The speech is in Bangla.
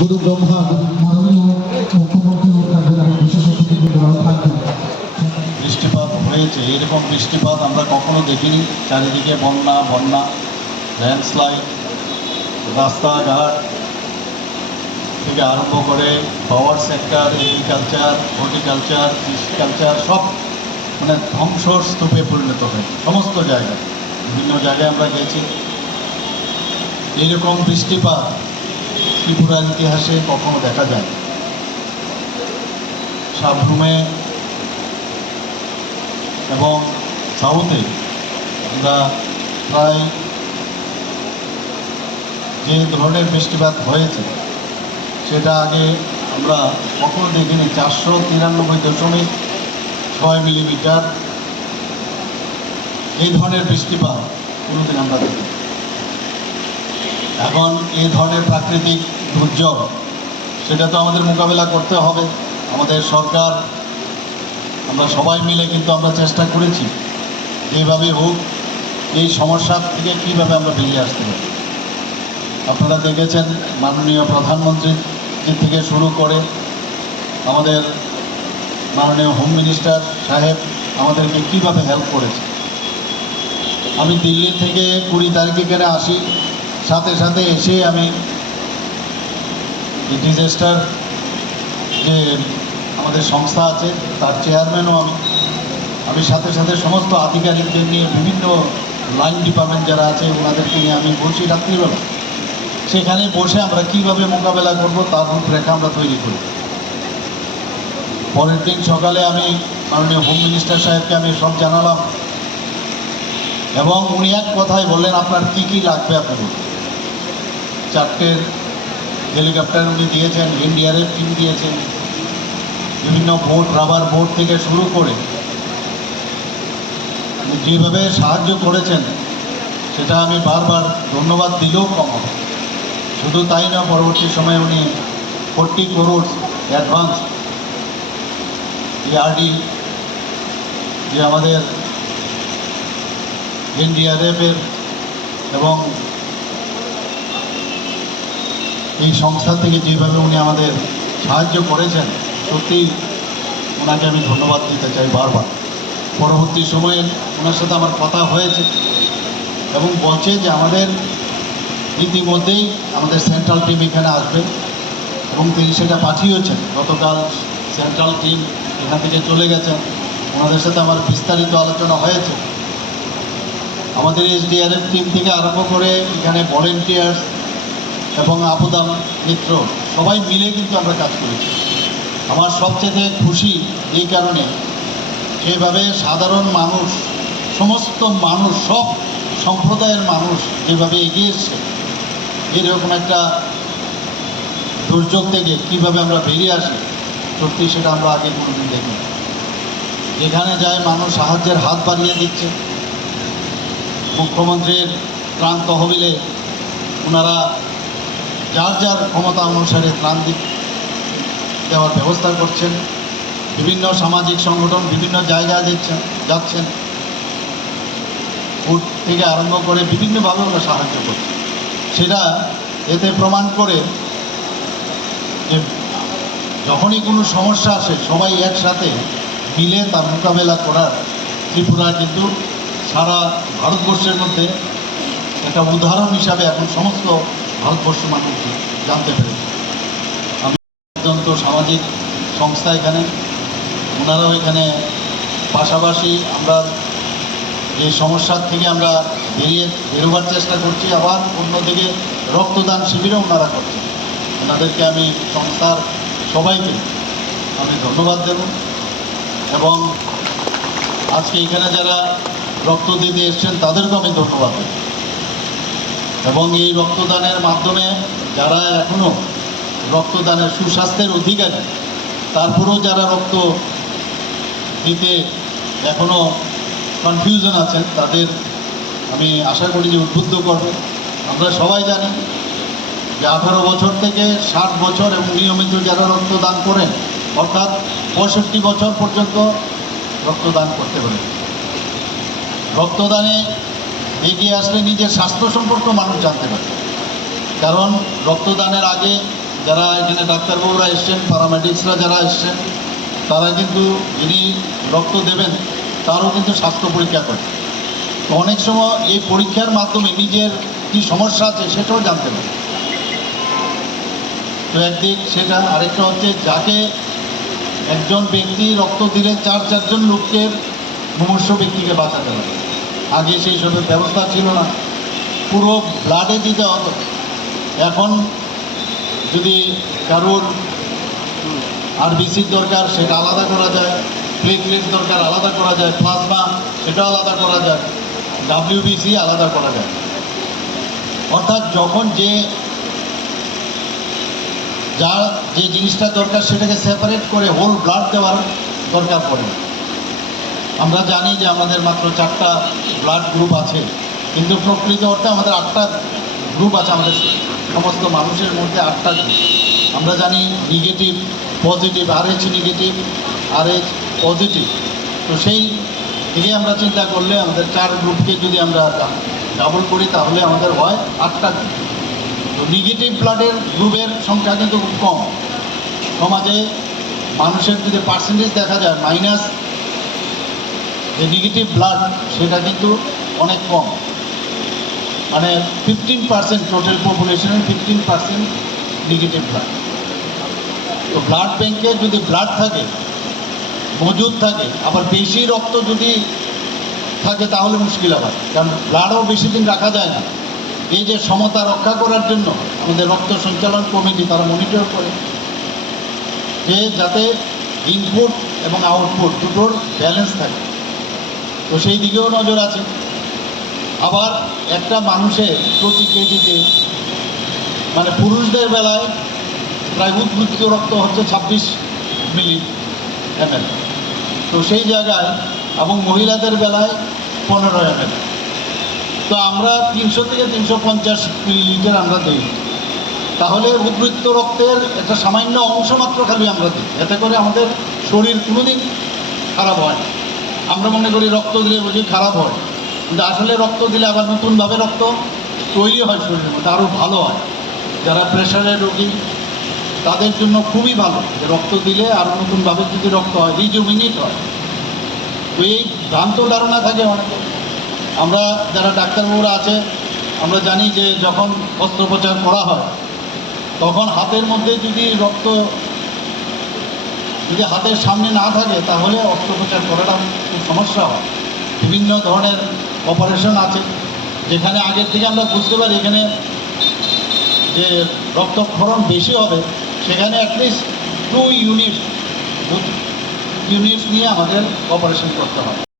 গুরু ব্রহ্মা, মাননীয় মুখ্যমন্ত্রী ও তাদের বিশেষ অতিথিবৃন্দরাও থাকবেন বৃষ্টিপাত হয়েছে, এরকম বৃষ্টিপাত আমরা কখনো দেখিনি। চারিদিকে বন্যা বন্যা, ল্যান্ডস্লাইড, রাস্তাঘাট থেকে আরম্ভ করে পাওয়ার সেক্টর, এগ্রিকালচার, হর্টিকালচার, কৃষিকালচার, সব মানে ধ্বংসস্তূপে পরিণত হয় সমস্ত জায়গায়। বিভিন্ন জায়গায় আমরা গেছি এইরকম বৃষ্টিপাত ত্রিপুরার ইতিহাসে কখনো দেখা যায় সাবরুমে এবং সাউথে আমরা প্রায় যে ধরনের বৃষ্টিপাত হয়েছে, সেটা আগে আমরা কখনো দেখিনি। চারশো তিরানব্বই দশমিক ছয় মিলিমিটার এই ধরনের বৃষ্টিপাত কোনোদিন আমরা দেখি এখন এই ধরনের প্রাকৃতিক দুর্যোগ সেটা তো আমাদের মোকাবেলা করতে হবে। আমাদের সরকার, আমরা সবাই মিলে কিন্তু আমরা চেষ্টা করেছি। যেভাবে হোক, এই সমস্যার থেকে কীভাবে আমরা বেরিয়ে আসতে পারি। আপনারা দেখেছেন মাননীয় প্রধানমন্ত্রী থেকে শুরু করে আমাদের মাননীয় হোম মিনিস্টার সাহেব আমাদেরকে কীভাবে হেল্প করেছে। আমি দিল্লি থেকে কুড়ি তারিখে এখানে আসি। সাথে সাথে এসে আমি ডিজাস্টার যে আমাদের সংস্থা আছে, তার চেয়ারম্যানও আমি। আমি সাথে সাথে সমস্ত আধিকারিকদের নিয়ে বিভিন্ন লাইন ডিপার্টমেন্ট যারা আছে, ওনাদেরকে নিয়ে আমি বসি রাত্রিবেলা। সেখানে বসে আমরা কীভাবে মোকাবেলা করব, তার রূপরেখা আমরা তৈরি করি। পরের দিন সকালে আমি মাননীয় হোম মিনিস্টার সাহেবকে আমি সব জানালাম। এবং উনি এক কথায় বললেন, আপনার কি কি লাগবে আপনার চারটের হেলিকপ্টার উনি দিয়েছেন এনডিআরএফ টিম দিয়েছেন, বিভিন্ন বোট রাবার বোট থেকে শুরু করে যেভাবে সাহায্য করেছেন, সেটা আমি বারবার ধন্যবাদ দিলেও কম শুধু তাই না, পরবর্তী সময়ে উনি ফোরটি করোড়স অ্যাডভান্স আরডি যে আমাদের এনডিআরএফের এবং এই সংস্থা থেকে যেভাবে উনি আমাদের সাহায্য করেছেন সত্যি ওনাকে আমি ধন্যবাদ দিতে চাই বারবার। পরবর্তী সময়ে ওনার সাথে আমার কথা হয়েছে এবং বলছে যে আমাদের ইতিমধ্যেই আমাদের সেন্ট্রাল টিম এখানে আসবে এবং তিনি সেটা পাঠিয়েছেন। গতকাল সেন্ট্রাল টিম এখান থেকে চলে গেছেন। ওনাদের সাথে আমার বিস্তারিত আলোচনা হয়েছে। আমাদের এসডিআরএফ টিম থেকে আরম্ভ করে এখানে ভলেন্টিয়ার্স এবং আবুদাম মিত্র, সবাই মিলে কিন্তু আমরা কাজ করেছি। আমার সবচেয়ে খুশি এই কারণে, যেভাবে সাধারণ মানুষ, সমস্ত মানুষ, সব সম্প্রদায়ের মানুষ যেভাবে এগিয়ে এসছে, এরকম একটা দুর্যোগ থেকে কীভাবে আমরা বেরিয়ে আসি, সত্যি সেটা আমরা আগে কোনোদিন দেখি যেখানে যায় মানুষ সাহায্যের হাত বাড়িয়ে দিচ্ছে। মুখ্যমন্ত্রীর ত্রাণ তহবিলে ওনারা যার যার ক্ষমতা অনুসারে ত্রাণ দেওয়ার ব্যবস্থা করছেন। বিভিন্ন সামাজিক সংগঠন বিভিন্ন জায়গায় দিচ্ছেন যাচ্ছেন। ফুড থেকে আরম্ভ করে বিভিন্নভাবে ওরা সাহায্য করছে। সেটা এতে প্রমাণ করে যে যখনই কোনো সমস্যা আসে, সবাই একসাথে মিলে তার মোকাবেলা করার ত্রিপুরা কিন্তু সারা ভারতবর্ষের মধ্যে একটা উদাহরণ হিসাবে এখন সমস্ত ভারতবর্ষ মানুষ জানতে পেরেছে। আমি অত্যন্ত সামাজিক সংস্থা এখানে, ওনারাও এখানে পাশাপাশি আমরা এই সমস্যার থেকে আমরা বেরিয়ে বেরোবার চেষ্টা করছি, আবার অন্যদিকে রক্তদান শিবিরও ওনারা করছেন। ওনাদেরকে আমি সংস্থার সবাইকে আমি ধন্যবাদ দেব এবং আজকে এখানে যারা রক্ত দিতে এসছেন, তাদেরকেও আমি ধন্যবাদ দেব। এবং এই রক্তদানের মাধ্যমে যারা এখনও রক্তদানের সুস্বাস্থ্যের অধিকারী, তারপরেও যারা রক্ত দিতে এখনও কনফিউশন আছেন, তাদের আমি আশা করি যে উদ্বুদ্ধ করবে। আমরা সবাই জানি যে আঠারো বছর থেকে ষাট বছর এবং নিয়মিত যারা রক্তদান করেন, অর্থাৎ পঁয়ষট্টি বছর পর্যন্ত রক্তদান করতে পারে রক্তদানে এগিয়ে আসলে নিজের স্বাস্থ্য সম্পর্কে মানুষ জানতে পারে। কারণ রক্তদানের আগে যারা এখানে ডাক্তারবাবুরা এসছেন প্যারামেডিক্সরা যারা এসছেন, তারা কিন্তু যিনি রক্ত দেবেন, তারও কিন্তু স্বাস্থ্য পরীক্ষা করে। অনেক সময় এই পরীক্ষার মাধ্যমে নিজের কি সমস্যা আছে সেটাও জানতে পারে। তো একদিক সেটা আরেকটা হচ্ছে যাকে একজন ব্যক্তি রক্ত দিলে চার চারজন লোকের মুমূর্ষ ব্যক্তিকে বাঁচাতে পারে আগে সেই সবের ব্যবস্থা ছিল না। পুরো ব্লাডে দিতে হতো এখন যদি কারোর আরবিসির দরকার, সেটা আলাদা করা যায়। প্লেটলেট দরকার আলাদা করা যায়। প্লাজমা সেটা আলাদা করা যায়। ডাব্লিউবিসি আলাদা করা যায়। অর্থাৎ যখন যে, যার যে জিনিসটা দরকার, সেটাকে সেপারেট করে হোল ব্লাড দেওয়ার দরকার পড়ে। আমরা জানি যে আমাদের মাত্র চারটা ব্লাড গ্রুপ আছে, কিন্তু প্রকৃত অর্থে আমাদের আটটা গ্রুপ আছে, আমাদের সমস্ত মানুষের মধ্যে আটটা গ্রুপ আমরা জানি negative positive R H negative R H positive তো সেই দিকে আমরা চিন্তা করলে আমাদের চার গ্রুপকে যদি আমরা ডাবল করি, তাহলে আমাদের হয় আটটা গ্রুপ তো নেগেটিভ ব্লাডের গ্রুপের সংখ্যা কিন্তু খুব কম। সমাজে মানুষের যদি পার্সেন্টেজ দেখা যায় মাইনাস যে নেগেটিভ ব্লাড সেটা কিন্তু অনেক কম। মানে ফিফটিন পার্সেন্ট টোটাল পপুলেশনের ফিফটিন পার্সেন্ট নেগেটিভ ব্লাড তো ব্লাড ব্যাংকে যদি ব্লাড থাকে, মজুদ থাকে, আবার বেশি রক্ত যদি থাকে তাহলে মুশকিল আবার। কারণ ব্লাডও বেশি দিন রাখা যায় না। এই যে সমতা রক্ষা করার জন্য আমাদের রক্ত সঞ্চালন কমিটি, তারা মনিটর করে। যে যাতে ইনপুট এবং আউটপুট দুটোর ব্যালেন্স থাকে। তো সেই দিকেও নজর আছে। আবার একটা মানুষের প্রতি কেজিতে মানে পুরুষদের বেলায় প্রায় উদ্বৃত্ত রক্ত হচ্ছে ছাব্বিশ মিলি এমএল। তো সেই জায়গায় এবং মহিলাদের বেলায় পনেরো এমএল। তো আমরা তিনশো থেকে তিনশো পঞ্চাশ মিলিলিটার আমরা দিই। তাহলে উদ্বৃত্ত রক্তের একটা সামান্য অংশ মাত্র খালি আমরা দিই। এতে করে আমাদের শরীর কোনোদিন খারাপ হয় না। আমরা মনে করি রক্ত দিলে বুঝি খারাপ হয়। কিন্তু আসলে রক্ত দিলে আবার নতুনভাবে রক্ত তৈরি হয় শরীরের মধ্যে, আরও ভালো হয়। যারা প্রেশারের রোগী, তাদের জন্য খুবই ভালো রক্ত দিলে আরও নতুনভাবে যদি রক্ত হয় রিজুমিনেট হয়। তো এই ভ্রান্ত ধারণা থাকে অনেকে। আমরা যারা ডাক্তারবাবুরা আছে, আমরা জানি যে যখন অস্ত্রোপচার করা হয়, তখন হাতের মধ্যে যদি রক্ত যদি হাতের সামনে না থাকে, তাহলে অস্ত্রোপচার করাটা সমস্যা হয়। বিভিন্ন ধরনের অপারেশন আছে। যেখানে আগের থেকে আমরা বুঝতে পারি, এখানে যে রক্তক্ষরণ বেশি হবে, সেখানে অ্যাটলিস্ট টু ইউনিট ইউনিট নিয়ে আমাদের অপারেশন করতে হয়